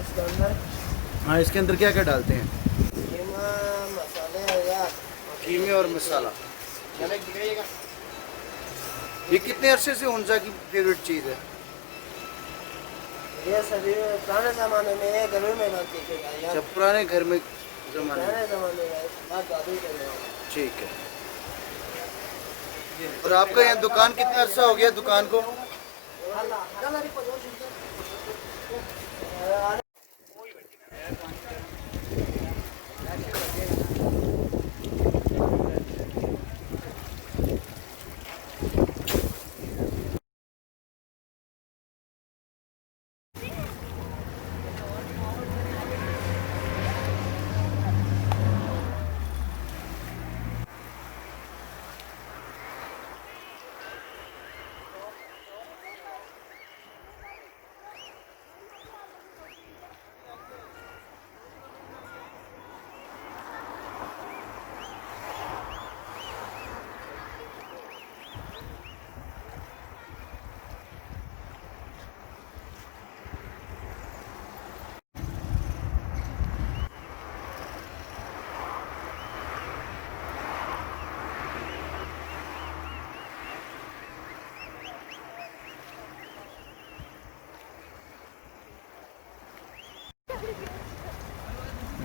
इसके अंदर, हाँ, इसके अंदर क्या क्या डालते हैं? कीमा, मसाले या कीमे और मसाला। ये कितने अरसे से उनसा की फेवरेट चीज़ है? ये सभी पुराने ज़माने में घरों में बनती थी। जब पुराने घर में ज़माने में दादी के लिए। ठीक है। और आपका यहाँ दुकान कितना अर्सा हो गया दुकान को?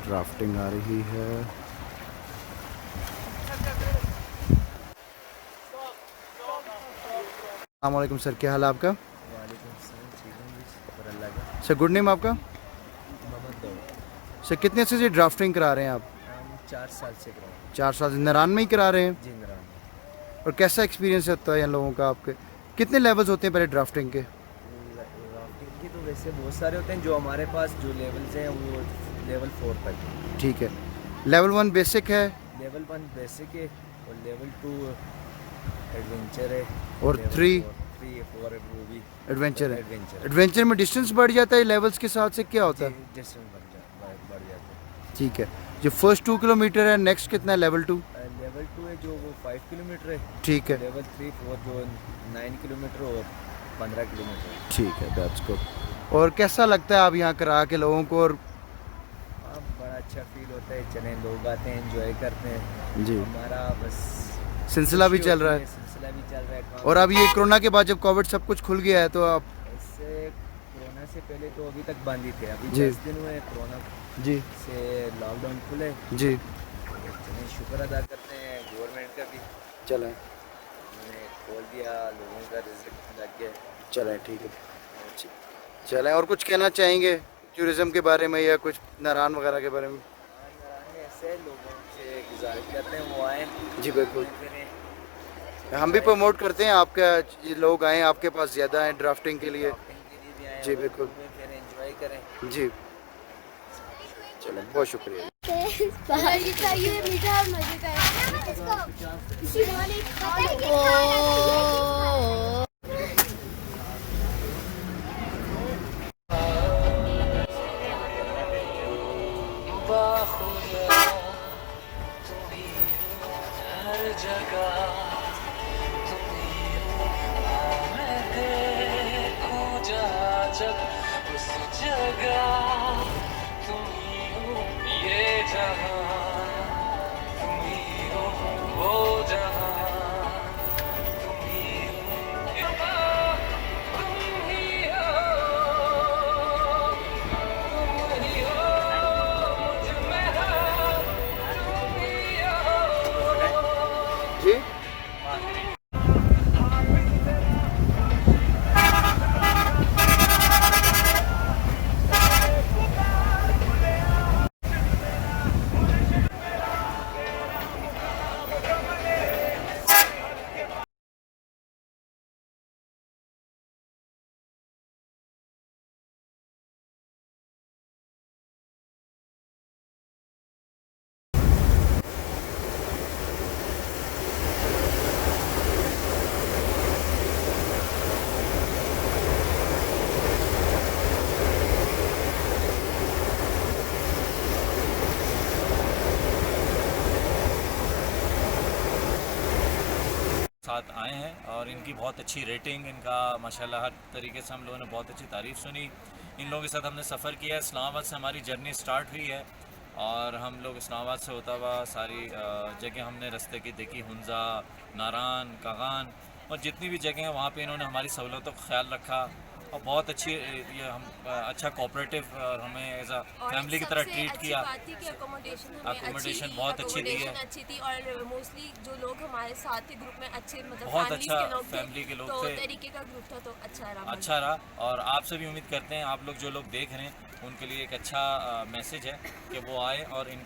ड्राफ्टिंग आ रही है। अस्सलामुअलैकुम सर, क्या हाल है आपका? सर गुड नेम आपका? सर कितने अच्छे से ड्राफ्टिंग करा रहे हैं आप? 4 साल से करा। 4 साल से नारायण में ही करा रहे हैं? जी नारायण। और कैसा एक्सपीरियंस होता है इन लोगों का आपके? कितने लेवल्स होते हैं पहले ड्राफ्टिंग के? ड्राफ्टिंग की तो ऐसे बहुत सारे होते हैं, जो हमारे पास जो लेवल्स हैं वो लेवल 4 तक है। ठीक है। लेवल 1 बेसिक है, लेवल 1 बेसिक है और लेवल 2 एडवेंचर है और लेवल 3 4 वो भी एडवेंचर है। एडवेंचर एडवेंचर में डिस्टेंस बढ़ जाता है लेवल्स के साथ से, क्या होता है? डिस्टेंस बढ़ जाता है। ठीक है। जो फर्स्ट 2 किलोमीटर है, नेक्स्ट कितना है लेवल 2? लेवल 2 है जो वो 5 किलोमीटर है। ठीक है। लेवल 3 4 जो 9 किलोमीटर और 15 किलोमीटर। ठीक है, दैट्स गुड। और कैसा लगता है आप यहाँ करा के लोगों को? और बड़ा अच्छा फील होता है, चले लोग आते हैं, एंजॉय करते हैं जी। हमारा बस सिलसिला भी चल रहा है। सिलसिला भी चल रहा है। और अब ये कोरोना के बाद जब कोविड सब कुछ खुल गया है तो आप इससे कोरोना से पहले तो अभी तक बंद ही थे, अभी जी। 10 दिन हुए कोरोना जी से लॉकडाउन खुले जी। चलिए शुक्र अदा करते हैं गवर्नमेंट का भी, चलें उन्होंने खोल दिया, लोगों का रिजल्ट लग गया। चलें ठीक है, चलें। और कुछ कहना चाहेंगे टूरिज़्म के बारे में या कुछ नारान वगैरह के बारे में? ऐसे लोगों से गुजारिश करते हैं वो आए। जी बिल्कुल, हम भी प्रमोट करते हैं आपका, ये लोग आएँ आपके पास ज़्यादा हैं ड्राफ्टिंग के लिए। जी बिल्कुल, एंजॉय करें। जी चलें, बहुत शुक्रिया। मजे का ये मीठा और मजे का साथ आए हैं और इनकी बहुत अच्छी रेटिंग, इनका माशाल्लाह हर तरीके से हम लोगों ने बहुत अच्छी तारीफ़ सुनी। इन लोगों के साथ हमने सफ़र किया है। इस्लामाबाद से हमारी जर्नी स्टार्ट हुई है और हम लोग इस्लामाबाद से होता हुआ सारी जगह हमने रास्ते की देखी, हुंजा, नारान, कागान और जितनी भी जगह हैं वहाँ पे इन्होंने हमारी सहूलतों का ख्याल रखा और बहुत अच्छी ये हम अच्छा कोऑपरेटिव और हमें एज अ फैमिली की तरह ट्रीट किया। अकोमोडेशन बहुत अच्छी दी है, अच्छी थी और मोस्टली जो लोग हमारे साथ थे ग्रुप में अच्छे, मतलब बहुत अच्छा फैमिली के लोग थे, तरीके का ग्रुप था, तो अच्छा रहा। और आपसे भी उम्मीद करते हैं आप लोग जो लोग देख रहे हैं उनके लिए एक अच्छा मैसेज है कि वो आए और इन